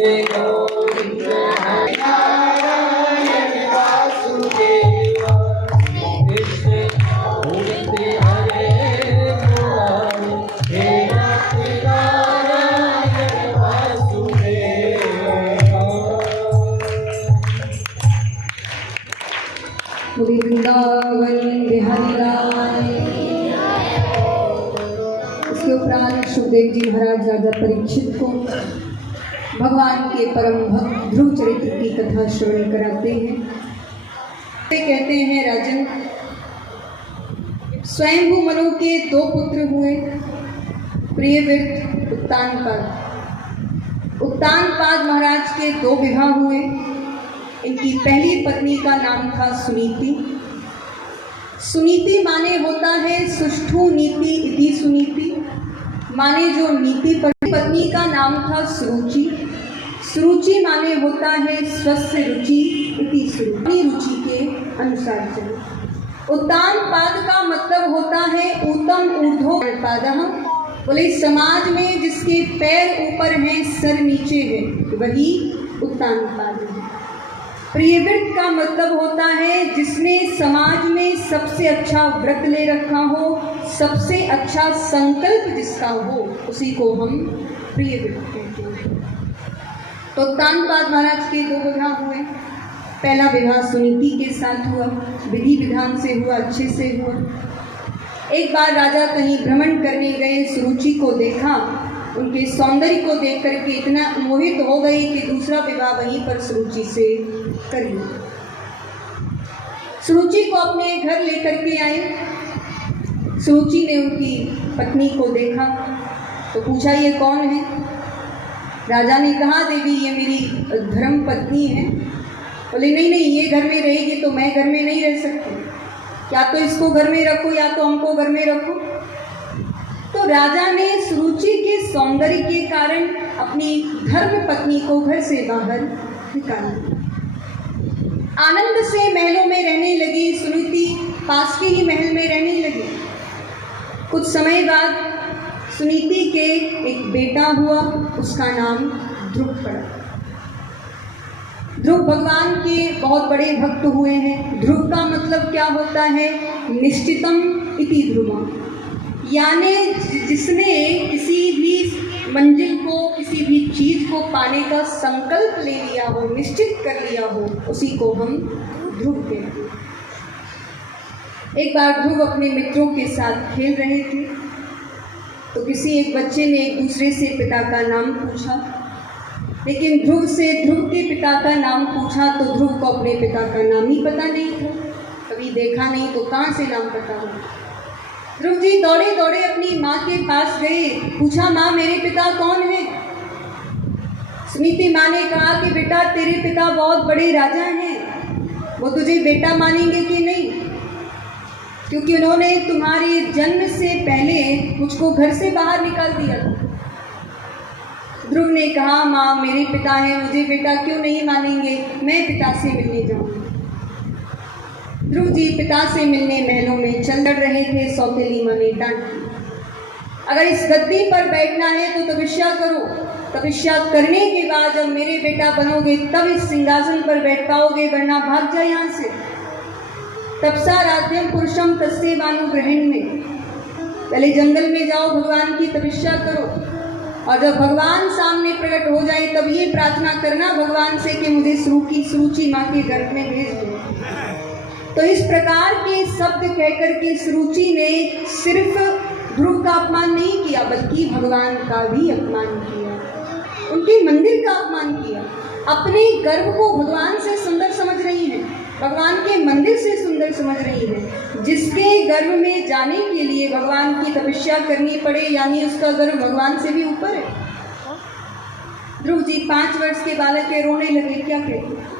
गोविंद हरे नारायण वासुदेव कृष्ण गोविंद हरे मुरारी हे नारायण वासुदेव। वृंदावन बिहारी लाल। इसके उपरांत सुखदेव जी महाराज राजा परीक्षित को भगवान के परम भक्त ध्रुव चरित्र की कथा श्रवण कराते हैं। वे कहते हैं, राजन, स्वयंभू मनु के दो पुत्र हुए, प्रियव्रत उत्तानपाद। उत्तानपाद महाराज के दो विवाह हुए। इनकी पहली पत्नी का नाम था सुनीति। सुनीति माने होता है सुष्ठु नीति इति सुनीति, माने जो नीति पर। पत्नी का नाम था सुरुचि। सुरुचि माने होता है स्वस्य रुचि इति सुरुचि, अपनी रुचि के अनुसार चले। उत्तानपाद का मतलब होता है ऊतम ऊर्ध्व पादः, बोले समाज में जिसके पैर ऊपर हैं सर नीचे है वही उत्तानपाद है। प्रियव्रत का मतलब होता है जिसने समाज में सबसे अच्छा व्रत ले रखा हो, सबसे अच्छा संकल्प जिसका हो, उसी को हम प्रियव्रत कहते हैं। तो उत्तानपाद महाराज के दो विवाह हुए। पहला विवाह सुनीति के साथ हुआ, विधि विधान से हुआ, अच्छे से हुआ। एक बार राजा कहीं भ्रमण करने गए, सुरुचि को देखा, उनके सौंदर्य को देख करके इतना मोहित हो गई कि दूसरा विवाह वहीं पर सुरुचि से कर लिया। सुरुचि को अपने घर लेकर के आए। सुरुचि ने उनकी पत्नी को देखा तो पूछा, ये कौन है? राजा ने कहा, देवी ये मेरी धर्म पत्नी है। बोले नहीं नहीं, ये घर में रहेगी तो मैं घर में नहीं रह सकती, या तो इसको घर में रखो या तो हमको घर में रखो। तो राजा ने सुरुचि के सौंदर्य के कारण अपनी धर्म पत्नी को घर से बाहर निकाला। आनंद से महलों में रहने लगी। सुनीति पास के ही महल में रहने लगी। कुछ समय बाद सुनीति के एक बेटा हुआ, उसका नाम ध्रुव पड़ा। ध्रुव भगवान के बहुत बड़े भक्त हुए हैं। ध्रुव का मतलब क्या होता है? निश्चितम इति ध्रुवम, यानी जिसने किसी भी मंजिल को, किसी भी चीज को पाने का संकल्प ले लिया हो, निश्चित कर लिया हो, उसी को हम ध्रुव कहते हैं। एक बार ध्रुव अपने मित्रों के साथ खेल रहे थे तो किसी एक बच्चे ने एक दूसरे से पिता का नाम पूछा, लेकिन ध्रुव से ध्रुव के पिता का नाम पूछा तो ध्रुव को अपने पिता का नाम ही पता नहीं था, कभी देखा नहीं तो कहाँ से नाम पता हो। ध्रुव जी दौड़े दौड़े अपनी माँ के पास गए, पूछा, माँ मेरे पिता कौन है? सुनीति माँ ने कहा कि बेटा तेरे पिता बहुत बड़े राजा हैं, वो तुझे बेटा मानेंगे कि नहीं, क्योंकि उन्होंने तुम्हारे जन्म से पहले मुझको घर से बाहर निकाल दिया। ध्रुव ने कहा, माँ मेरे पिता हैं, मुझे बेटा क्यों नहीं मानेंगे, मैं पिता से मिलने जाऊँगा। ध्रुव जी पिता से मिलने महलों में चल रहे थे। सौतेली माँ ने डांटी, अगर इस गद्दी पर बैठना है तो तपस्या करो, तपस्या करने के बाद जब मेरे बेटा बनोगे तब इस सिंहासन पर बैठ पाओगे, वरना भाग जाए यहाँ से। तपसा राध्यम पुरुषम तस्से वानुग्रहण में, पहले जंगल में जाओ, भगवान की तपस्या करो, और जब भगवान सामने प्रकट हो जाए तब ये प्रार्थना करना भगवान से कि मुझे सुरुचि माँ के गर्भ में भेज दो। तो इस प्रकार के शब्द कहकर के सुरुचि ने सिर्फ ध्रुव का अपमान नहीं किया, बल्कि भगवान का भी अपमान किया, उनके मंदिर का अपमान किया। अपने गर्भ को भगवान से सुंदर समझ रही है, भगवान के मंदिर से सुंदर समझ रही है। जिसके गर्भ में जाने के लिए भगवान की तपस्या करनी पड़े, यानी उसका गर्भ भगवान से भी ऊपर है। ध्रुव जी 5 वर्ष के बालक के रोने लगे। क्या कहते?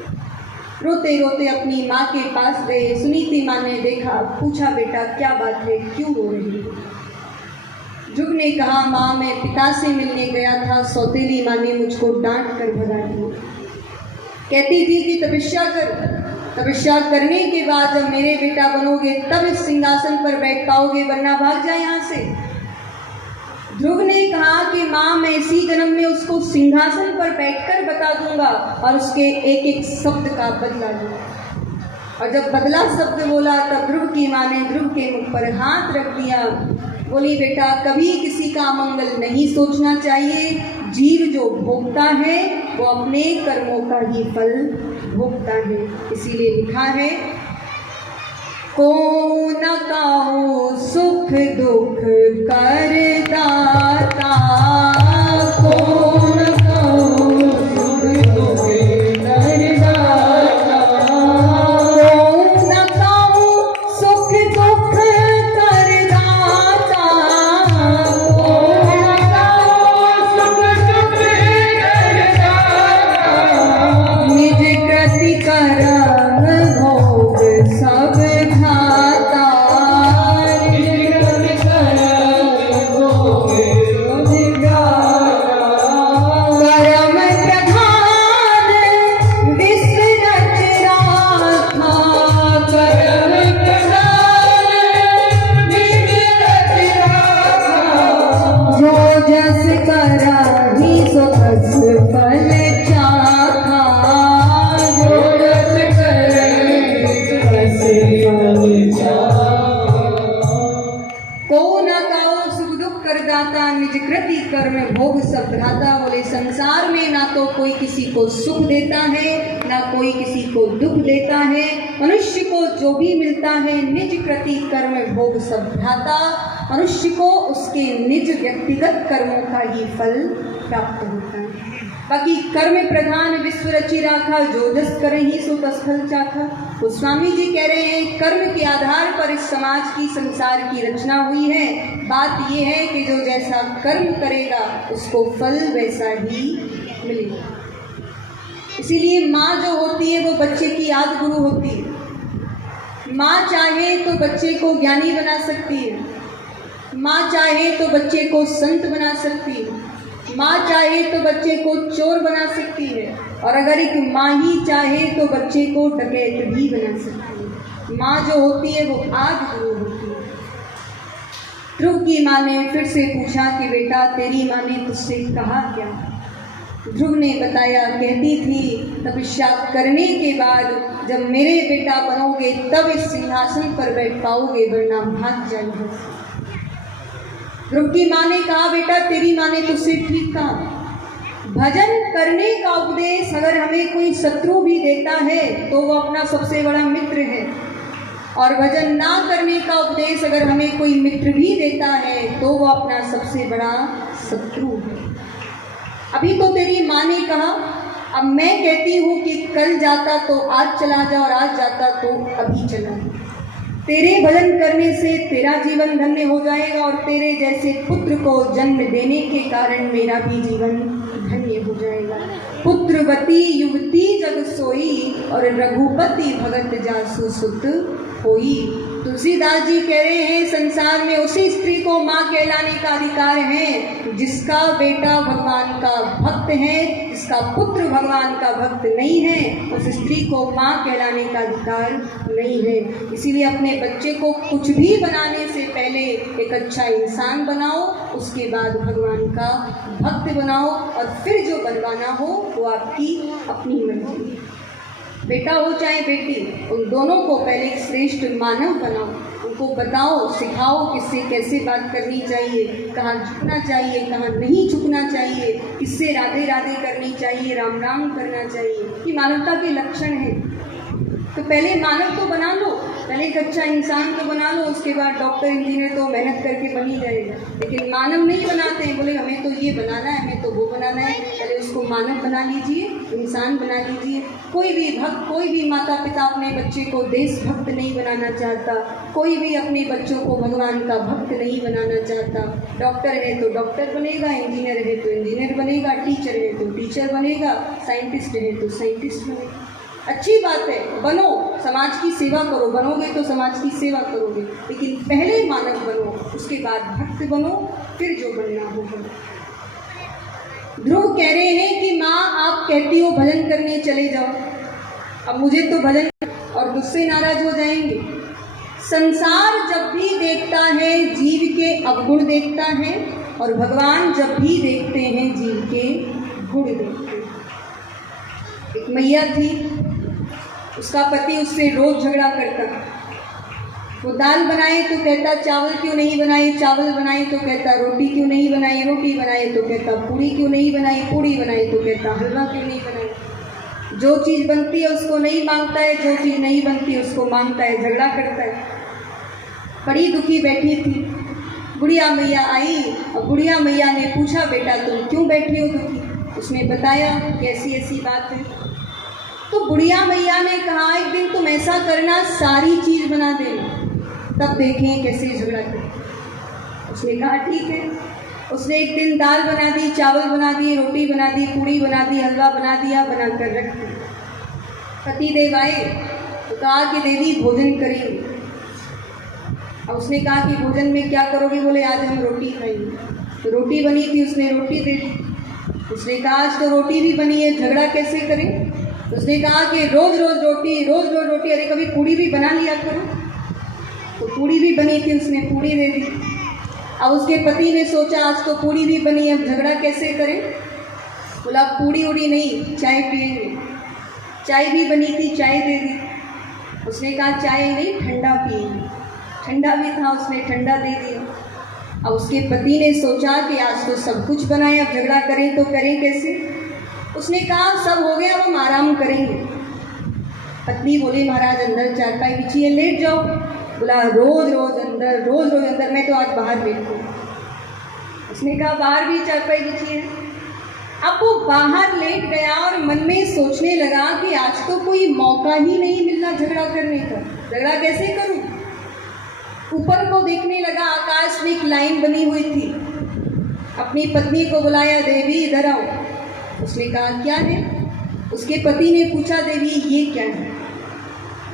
रोते रोते अपनी माँ के पास गए। सुनीति माँ ने देखा, पूछा, बेटा क्या बात है, क्यों रो रही है? ध्रुव ने कहा, माँ मैं पिता से मिलने गया था, सौतेली माँ ने मुझको डांट कर भगा दिया। कहती थी कि तपस्या कर, तपस्या करने के बाद जब मेरे बेटा बनोगे तब इस सिंहासन पर बैठ पाओगे, वरना भाग जाए यहाँ से। ध्रुव ने कहा कि माँ मैं इसी जन्म में उसको सिंहासन पर बैठकर बता दूंगा और उसके एक एक शब्द का बदला लूंगा। और जब बदला शब्द बोला तब ध्रुव की माँ ने ध्रुव के मुख पर हाथ रख दिया। बोली बेटा कभी किसी का अमंगल नहीं सोचना चाहिए। जीव जो भोगता है वो अपने कर्मों का ही फल भोगता है। इसीलिए लिखा है को न काऊ सुख दुख कर दाता, को न काऊ सुख दुख कर दाता, को न काऊ सुख दुख कर दाता, को न काऊ सुख दुख कर दाता, निज कृति करम भोग सब घाता, निज कृति करम भोग सब घाता, करम प्रधान विश्व रच राखा, करम प्रधान विश्व रच राखा, जो जस कराही सो तस फल चाखा, जो जस कराही सो तस फल चाखा। को न काऊ सुख दुख कर दाता, निज कृति कर्म भोग सब भ्राता। बोले संसार में ना तो कोई किसी को सुख देता है ना कोई किसी को दुख देता है। मनुष्य को जो भी मिलता है निज कृति कर्म भोग सब भ्राता। मनुष्य को उसके निज व्यक्तिगत कर्मों का ही फल प्राप्त होता है। बाकी कर्म प्रधान विश्व रचि राखा, जो जस करे ही सो तस फल चाखा। तो स्वामी जी कह रहे हैं कर्म के आधार पर इस समाज की संसार की रचना हुई है। बात यह है कि जो जैसा कर्म करेगा उसको फल वैसा ही मिलेगा। इसीलिए माँ जो होती है वो बच्चे की आदि गुरु होती है। माँ चाहे तो बच्चे को ज्ञानी बना सकती है, माँ चाहे तो बच्चे को संत बना सकती है, माँ चाहे तो बच्चे को चोर बना सकती है, और अगर एक माँ ही चाहे तो बच्चे को डकैत भी बना सकती है। माँ जो होती है वो आदि गुरु होती है। ध्रुव की माँ ने फिर से पूछा कि बेटा तेरी माँ ने तुझसे कहा क्या? ध्रुव ने बताया, कहती थी तपस्या करने के बाद जब मेरे बेटा बनोगे तब इस सिंहासन पर बैठ पाओगे, वरना भाग जाएगा। ध्रुव की माँ ने कहा बेटा तेरी माँ ने तुझसे ठीक कहा। भजन करने का उपदेश अगर हमें कोई शत्रु भी देता है तो वो अपना सबसे बड़ा मित्र है, और भजन ना करने का उपदेश अगर हमें कोई मित्र भी देता है तो वो अपना सबसे बड़ा शत्रु है। अभी तो तेरी माँ ने कहा, अब मैं कहती हूँ कि कल जाता तो आज चला जा और आज जाता तो अभी चला जा। तेरे भजन करने से तेरा जीवन धन्य हो जाएगा और तेरे जैसे पुत्र को जन्म देने के कारण मेरा भी जीवन धन्य हो जाएगा। पुत्रवती युवती जग सोई और रघुपति भगत जासु सुत होई। तुलसीदास जी कह रहे हैं संसार में उसी स्त्री को माँ कहलाने का अधिकार है जिसका बेटा भगवान का भक्त है, जिसका पुत्र भगवान का भक्त नहीं है, उस स्त्री को माँ कहलाने का अधिकार नहीं है। इसीलिए अपने बच्चे को कुछ भी बनाने से पहले एक अच्छा इंसान बनाओ, उसके बाद भगवान का भक्त बनाओ, और फिर जो बनवाना हो वो आपकी अपनी मर्जी। बेटा हो चाहे बेटी, उन दोनों को पहले एक श्रेष्ठ मानव बनाओ, उनको बताओ सिखाओ किससे कैसे बात करनी चाहिए, कहाँ झुकना चाहिए कहाँ नहीं झुकना चाहिए, किससे राधे राधे करनी चाहिए, राम राम करना चाहिए। ये मानवता के लक्षण हैं। तो पहले मानव तो बना लो, पहले एक अच्छा इंसान तो बना लो, उसके बाद डॉक्टर इंजीनियर तो मेहनत करके बन ही जाएगा। लेकिन मानव नहीं बनाते हैं, बोले हमें तो ये बनाना है, हमें तो वो बनाना है। पहले उसको मानव बना लीजिए, इंसान बना लीजिए। कोई भी भक्त, कोई भी माता पिता अपने बच्चे को देशभक्त नहीं बनाना चाहता, कोई भी अपने बच्चों को भगवान का भक्त नहीं बनाना चाहता। डॉक्टर है तो डॉक्टर बनेगा, इंजीनियर है तो इंजीनियर बनेगा, टीचर है तो टीचर बनेगा, साइंटिस्ट है तो साइंटिस्ट बनेगा। अच्छी बात है, बनो, समाज की सेवा करो, बनोगे तो समाज की सेवा करोगे, लेकिन पहले मानव बनो, उसके बाद भक्त बनो, फिर जो बनना होगा। ध्रुव कह रहे हैं कि माँ आप कहती हो भजन करने चले जाओ, अब मुझे तो भजन, और मुझसे नाराज हो जाएंगे। संसार जब भी देखता है जीव के अवगुण देखता है और भगवान जब भी देखते हैं जीव के गुण देखते हैं। एक मैया थी, उसका पति उससे रोज झगड़ा करता। वो दाल बनाए तो कहता चावल क्यों नहीं बनाई, चावल बनाए तो कहता रोटी क्यों नहीं बनाई, रोटी बनाए तो कहता पूड़ी क्यों नहीं बनाई, पूड़ी बनाए तो कहता हलवा क्यों नहीं बनाई। जो चीज़ बनती है उसको नहीं मांगता है, जो चीज़ नहीं बनती है उसको मांगता है, झगड़ा करता है। बड़ी दुखी बैठी थी। बुढ़िया मैया आई और बुढ़िया मैया ने पूछा, बेटा तुम क्यों बैठी हो दुखी? उसने बताया कि ऐसी ऐसी बात है। तो बुढ़िया मैया ने कहा, एक दिन तुम ऐसा करना, सारी चीज़ बना देना, तब देखें कैसे झगड़ा करें। उसने कहा ठीक है। उसने एक दिन दाल बना दी, चावल बना दिए, रोटी बना दी, पूड़ी बना दी, हलवा बना दिया, बना कर रख दिया। पति देव आए तो कहा कि देवी भोजन करेंगे। अब उसने कहा कि भोजन में क्या करोगे? बोले आज हम रोटी खाएंगे। तो रोटी बनी थी, उसने रोटी दे दी। उसने कहा आज तो रोटी भी बनी है, झगड़ा कैसे करें? उसने कहा कि रोज रोज रोटी, रोज रोज रोटी, अरे कभी पूड़ी भी बना लिया करो। तो पूड़ी भी बनी थी, उसने पूड़ी दे दी। अब उसके पति ने सोचा आज तो पूड़ी भी बनी है, अब झगड़ा कैसे करें? बोला पूड़ी उड़ी नहीं, चाय पिएंगे। चाय भी बनी थी, चाय दे दी। उसने कहा चाय नहीं, ठंडा पिएंगे। ठंडा भी था, उसने ठंडा दे दिया। अब उसके पति ने सोचा कि आज तो सब कुछ बनाए, अब झगड़ा करें तो करें कैसे? उसने कहा सब हो गया, अब हम आराम करेंगे। पत्नी बोली महाराज अंदर चारपाई बिछी है, लेट जाओ। बोला रोज रोज अंदर, रोज रोज अंदर, मैं तो आज बाहर बैठूँ। उसने कहा बाहर भी चारपाई बिछी है। अब वो बाहर लेट गया और मन में सोचने लगा कि आज तो कोई मौका ही नहीं मिलना झगड़ा करने का, झगड़ा कैसे करूं? ऊपर को देखने लगा, आकाश में एक लाइन बनी हुई थी। अपनी पत्नी को बुलाया, देवी इधर आओ। उसने कहा क्या है? उसके पति ने पूछा देवी ये क्या है?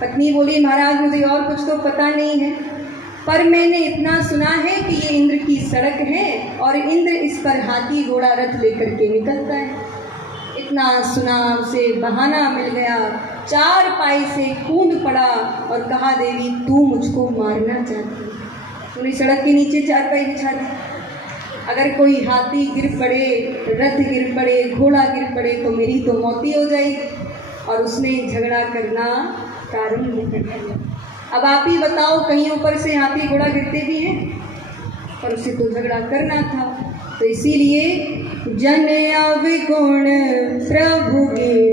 पत्नी बोली महाराज मुझे और कुछ तो पता नहीं है, पर मैंने इतना सुना है कि ये इंद्र की सड़क है और इंद्र इस पर हाथी घोड़ा रथ लेकर के निकलता है। इतना सुना, उसे बहाना मिल गया, चार पाई से कूद पड़ा और कहा देवी तू मुझको मारना चाहती है। पूरी सड़क के नीचे चार पाई बिछा दी। अगर कोई हाथी गिर पड़े, रथ गिर पड़े, घोड़ा गिर पड़े तो मेरी तो मौत ही हो जाएगी। और उसने झगड़ा करना प्रारंभ कर दिया। अब आप ही बताओ, कहीं ऊपर से हाथी घोड़ा गिरते भी हैं, पर उसे तो झगड़ा करना था। तो इसीलिए जन अवगुण प्रभु के